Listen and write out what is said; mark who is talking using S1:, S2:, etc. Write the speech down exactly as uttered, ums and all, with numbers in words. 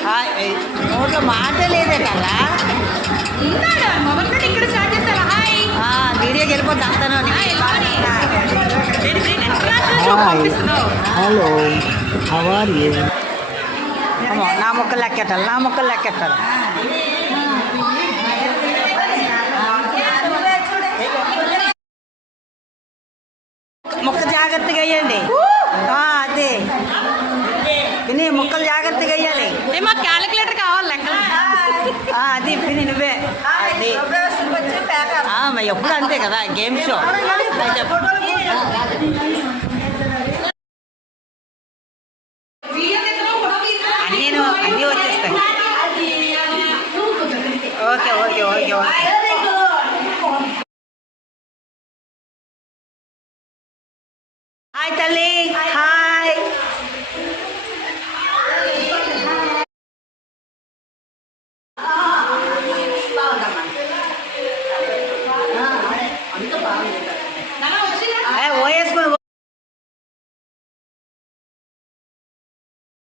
S1: నోట్లో మాట లేదే కదా
S2: ఇక్కడ స్టార్ట్ చేస్తావా? హాయ్
S1: వీడియోకి వెళ్ళిపోద్ది అంతను
S3: హలో హౌ ఆర్ యూ
S1: నా ముక్కలు లెక్కెట్టాలి నా ముక్కలు లెక్కెట్టాలి ముక్క జాగ్రత్తగా వేయండి అదే విని ముక్కలు జాగ్రత్తగా వేయాలి
S2: మా క్యాలిక్యులేటర్ కావాలి లెక్కలు
S1: అది విని నువ్వే అది ఎప్పుడు అంతే కదా గేమ్ షో అన్నీ అన్నీ వచ్చేస్తాయి ఓకే ఓకే ఓకే ఓకే